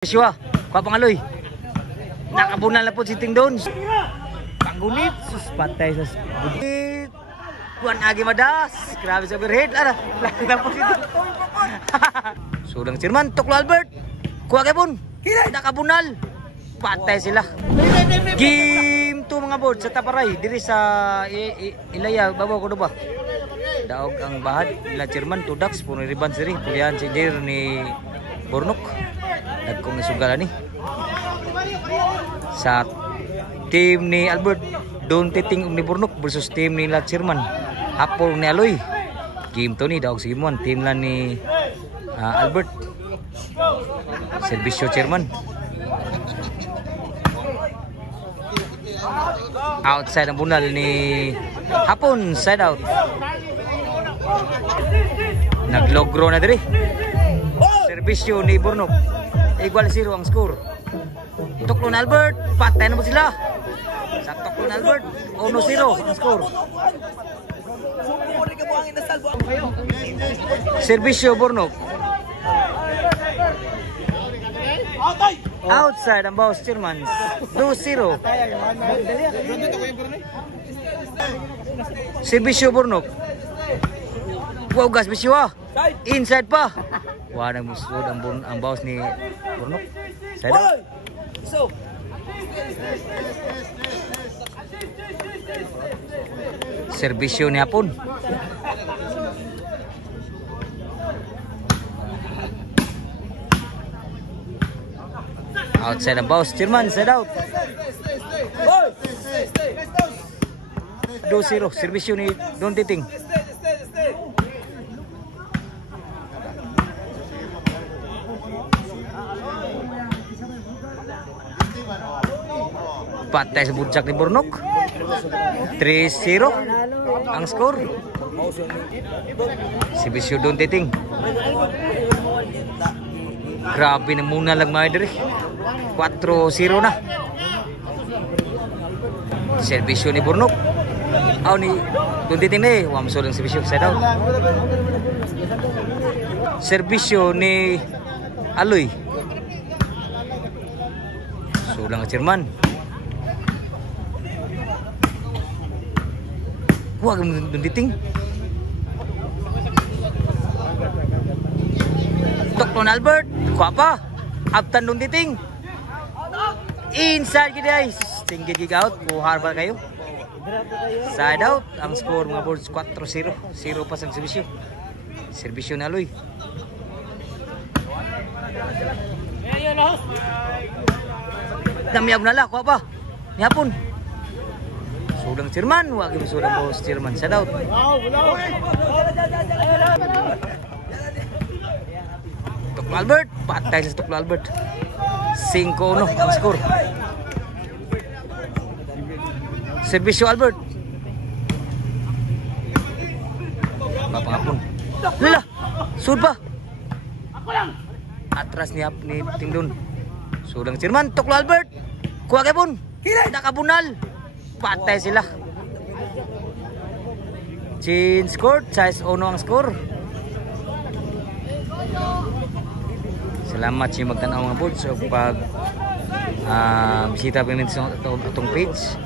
Siwa, kuha pangaloy. Nakabunal na po si Ting doon. Panggunit, sus patay sa budit. Kuan agi madas. Grabe sa overhead. Ara, laki na po si Ting. Sudang Sirman, Tuklo Albert. Kuha kay pun. Nakabunal. Patay sila. Game 2 mga board sa Taparay. Diri sa Ilaya, babaw ko ba? Daog ang bahad. Ila Chairman, Tudax, puno riban siri. Pulihan si Dir ni Bornok. Nagkong isugalan ni sa team ni Albert Don Titing ni Bornok versus team ni Chairman Hapol ni Aloy. Game to ni daog si Imuan team lang ni Albert Servisyo Chairman. Outside ang bunal ni Hapon, side out. Naglogro na diri. Servisyo ni Bornok. Igual 0 ang score. Tuklo na Albert, patay na mo sila. Sa Tuklo na Albert, 1-0 ang score. Servisyo Bornok. Outside ang boss Chairman. 2-0. Servisyo Bornok. Wow, gas bisyo. Inside pa. Wah, nang musud ang bawas ni Bornok. Side out. Servisyo ni Hapon. Outside ang bawas Chairman, side out. 2-0, servisyo ni Don Titing. Patay sa budyak ni Bornok. 3-0 ang score. Servisyo Don Titing. Grabe na muna lang mga diri. 4-0 na. Servisyo ni Bornok. Aw ni Don Titing na eh. Wamso lang servisyo. Side out. Servisyo ni Aloy. Sulang ang Chairman. Wah, Don Titing. Tuklo na Albert. Kuha pa. Abtan Don Titing. Inside gini guys. Tinggi gig out. Kuhar ba kayo? Side out. Ang score mga boards 4-0. 0 pa sa servisyo. Servisyo na Aloy. Damiab na la. Kuha pa. Ni Hapon. Sudang Chairman, wag yung sudang boss Chairman. Side out. Tuklo Albert, patay sa Tuklo Albert. 5-1 ang score. Servisyo Albert. Papangapon. Lala, sud pa. Atras ni Tingdon. Sudang Chairman, Tuklo Albert. Kuha kay pun. Nakabunal. Patay sila. Change score, size 1 ang score. Salamat sa magtanaw mga boards so pag bisita pa rin sa itong page.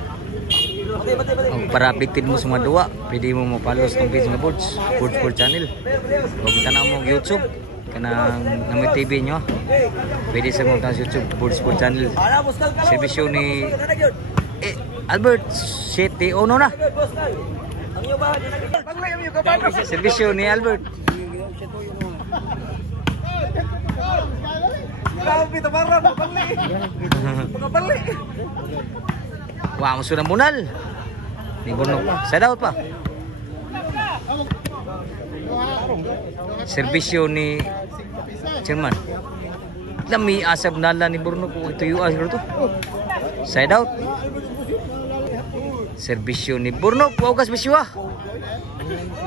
Para updated mo sa mga duwa, pwede mo ma-follow sa itong page mga boards Sport channel. Kung tanaw mo YouTube kanang namin TV nyo, pwede sa mga sa YouTube Sport channel. Servisyo ni Albert, 7-1 na. Servisyo ni Albert. Wah, musuh ng bunal. Ni Bornok. Side out pa. Servisyo ni Chairman. Lami asab nala ni Bornok. Ito yung asab to. Side out. Servisyo ni Bornok. Wow, gas bisyo.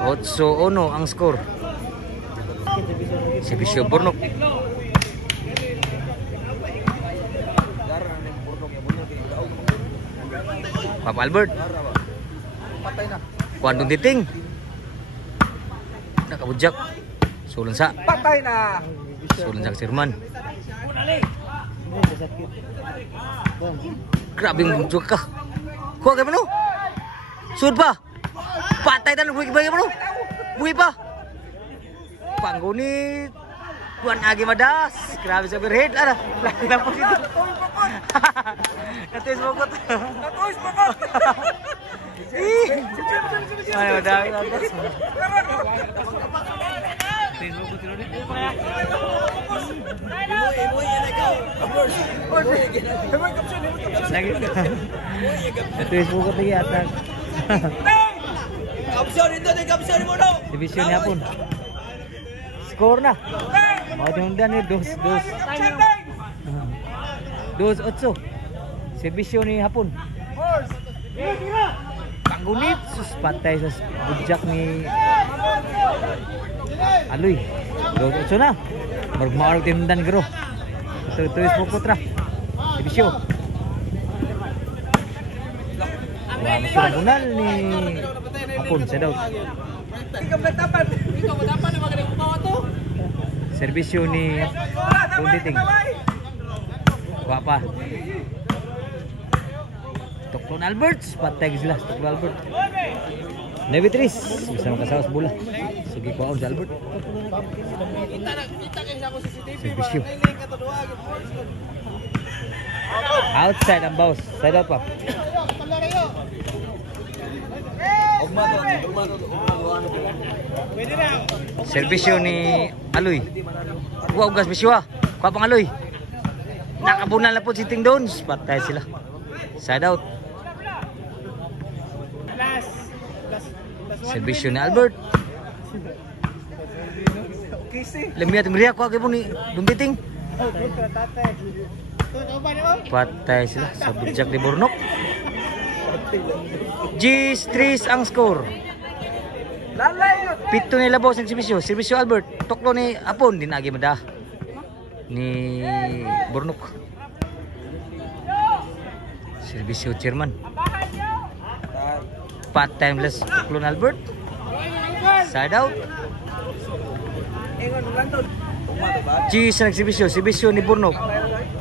8-1 ang score. Servisyo Bornok. Papa Albert. Kuan Don Titing. Nakabudyak. Sulon sa. Patay na. Sulon sa Chairman. Grabe yung joke ka. Kuha ka mo no? Sud pa. Patay tan buhi ba mo no? Buhi pa. Panggunit. Kuan agi madas. Grabe sa overhead ara. Lang po dito. Natis bokot. Natis bokot. Ay, madami madas. Natis bokot lagi atas. Kapsyon ito, kapsyon mo no. Division niya pun. Skor na. Mau diundan ni 2-8. Servisyo ni hapon. Panggunit sus patay sa bujak ni Aloy. 2-8 na. Marag tinundan gero. Tulis po putra. Servisyo. Masuk bunal ni hapon sa daw. Servisyo ni Bunditing. Kuha pa. Toklon Alberts. Patay sila. Toklon Albert. Nevitris. Bisa makasawas bola. Sige kuhaon sa Albert. Servisyo. Outside ang bounce. Side out pa. Servisyo ni Aloy. Wow, gas biswa. Kuha pang Aloy. Nakabunal na po si Ting doon. Patay sila. Side out. Servisyo ni Albert. Lemia timriya kuha kayo po ni Bunditing. Patay sila sa bujak ni Bornok. G3 ang score. Pito nila boss ng servisyo. Servisyo Albert. Toklo ni Apon. Dinagi mada ni Bornok. Servisyo Chairman. Part timeless. Toklo ni Albert. Side out. G sa servisyo. Servisyo ni Bornok.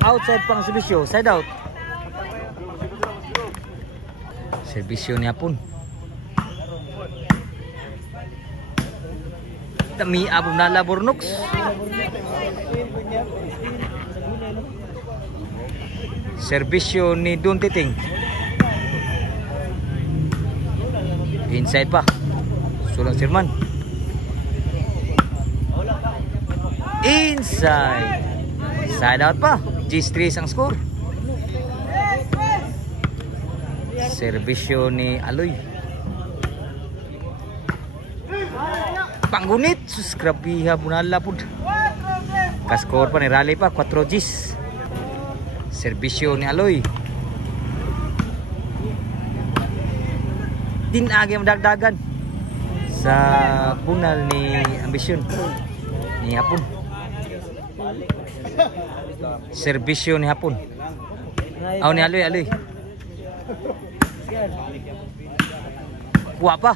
Outside pang servisyo. Side out. Servisyo ni Apon. Dami abong nala Bornox. Servisyo ni Duntiting. Inside pa. Sulang Sirman. Inside. Side out pa. G3 ang score. Servisyo ni Aloy. Panggunit sus grabiha bunala pud. Kaskor pa ni rally pa 4 Gs. Servisyo ni Aloy. Dinagi madagdagan sa bunal ni Ambisyon ni Hapon. Servisyo ni Hapon. Aw ni Aloy. Kuha pa.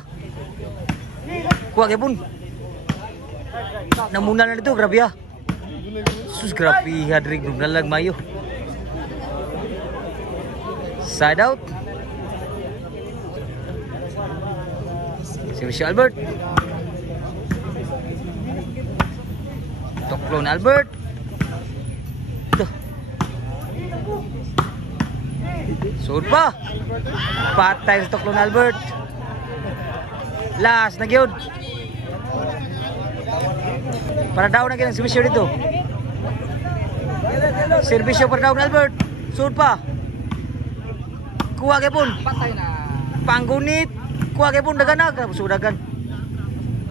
Kuha kaya pun. Namunan na dito, grabe ha. Sus, grabe ha. Dari nalag mayo. Side out. Servisyo Albert. Toklon Albert. Ito. Sud pa. Patay sa Toklon Albert. Last na gyud. Para daw na gyud ang servisyo dito. Servisyo para daw Albert. Sud pa. Kuha kay pun. Patay na. Panggunit. Kuha kay pun dagan na. Sudagan.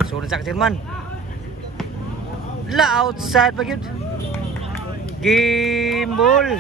Sud sa Chairman. La outside pa gyud. Game ball.